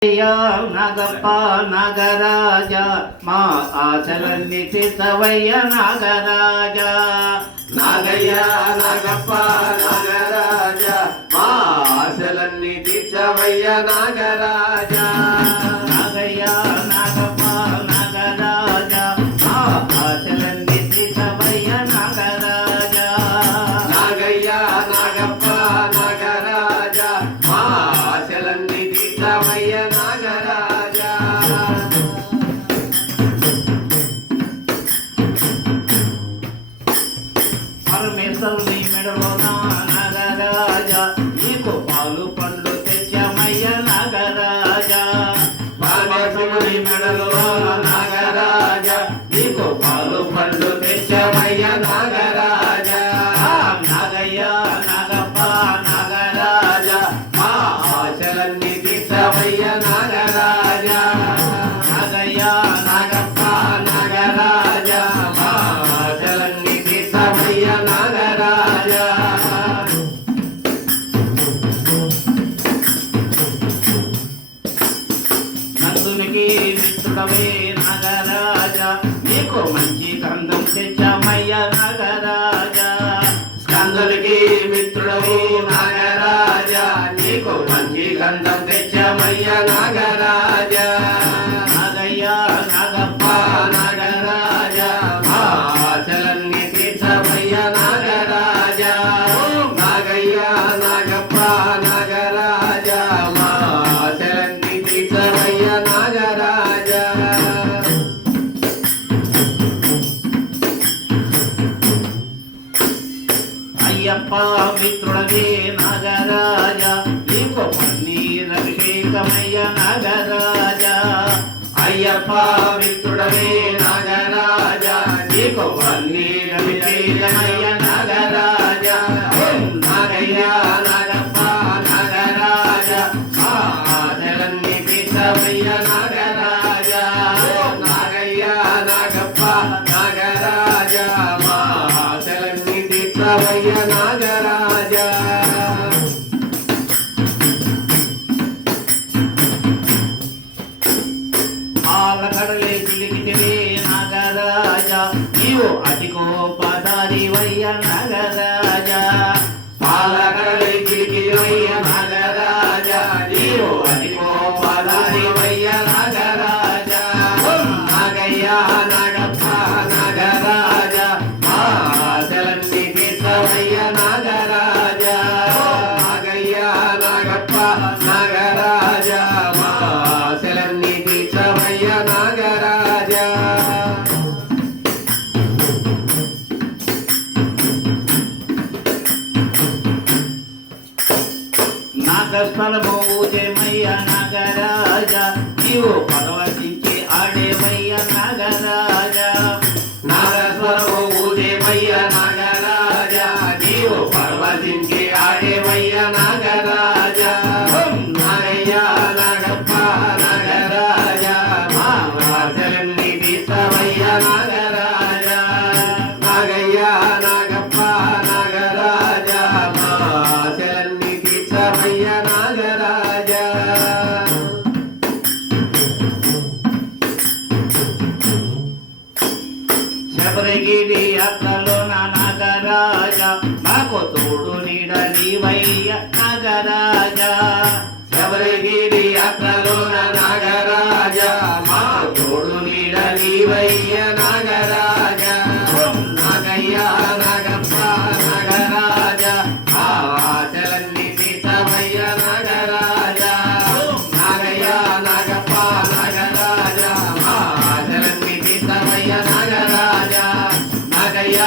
నాగప్ప నాగరాజ మా ఆశలన్నీ తీర్చవయ్య నాగరాజ. నాగయ్య నాగప్ప నాగరాజ మా ఆశలన్నీ తీర్చవయ్య నాగరాజ. నాగయ్య నాగప్ప నాగరాజ మా ఆశలన్నీ తీర్చవయ్య నాగరాజ. నాగయ్య నాగప్ప నాగరాజ మా ఆశలన్నీ తీర్చవయ్య నాగరాజ. పరమేశ్వరుని మెడలో నాగరాజ నీకు పాలు పండ్లు తెచ్చామయ్య నాగరాజ. పరమేశ్వరుని మెడలో నాగరాజ నీకు పాలు పండ్లు తెచ్చామయ్య నాగరాజ. నాగయ్య నాగప్ప నాగరాజ మా ఆశలన్నీ తీర్చవయ్య నాగరాజ. నాగయ్య నాగప్ప నాగరాజ మా ఆశలన్నీ తీర్చవయ్య నాగరాజ. నందునికి మిత్రుడవే నాగరాజ నీకు మంచి గంధం తెచ్చామయ్య నాగరాజ. స్కందునికి మిత్రుడవు నాగరాజ నీకు మంచి గంధం తెచ్చామయ్య నాగరాజ. నాగయ్య నాగప్ప నాగరాజ మా ఆశలన్నీ తీర్చవయ్య నాగరాజ. నాగయ్య నాగప్ప నాగరాజ మా ఆశలన్నీ తీర్చవయ్య నాగరాజ. అయ్యప్ప మిత్రుడవే నాగరాజ నీకు పన్నీర్ అభిషేకమయ్య నాగరాజ. అయ్యప్ప మిత్రుడవే నాగరాజ నీకు పన్నీర్ అభిషేకమయ్య నాగరాజ. నాగయ్య నాగప్ప నాగరాజ మా ఆశలన్నీ తీర్చవయ్య నాగరాజ. నాగయ్య నాగప్ప నాగరాజ మా ఆశలన్నీ తీర్చవయ్య నాగరాజ. పాలకడలే చిలికితివే నాగరాజ నీవు అతి కోపదారివయ్య నాగరాజ. పాలకడలి కిరికివయ్య నాగరాజ నీవు అతి కోపదారివయ్య నాగరాజ. నాగయ్య నాగప్ప నాగరాజ మా ఆశలన్నీ తీర్చవయ్య నాగరాజ. నాగయ్య నాగప్ప నాగరాజ మా ఆశలన్నీ తీర్చవయ్య నాగరాజ. నాగస్థలము ఊజేమయ్య నాగరాజ నీవు పర్వతించి ఆడేవయ్య నాగరాజ. నాగస్వరము ఊదేవయ్య నాగరాజ నీవు పర్వతించి ఆడేవయ్య నాగరాజ. నాగయ్య నాగప్ప నాగరాజ మా ఆశలన్నీ తీర్చవయ్య నాగరాజ. నాగయ్య నాగప్ప నాగరాజ మా ఆశలన్నీ తీర్చవయ్య నాగరాజ. శబరిగిరి యాత్రలో నా నాగరాజ మాకు తోడు నీడ నీవయ్య నాగరాజ. శబరిగిరి యాత్రలో నాగరాజ మా తోడు నీడ నీవయ్య నాగరాజ. నాగయ్య నాగప్ప నాగరాజ మా ఆశలన్నీ తీర్చవయ్య నాగరాజ. నాగయ్య నాగప్ప నాగరాజ మా ఆశలన్నీ తీర్చవయ్య నాగరాజ. నాగయ్య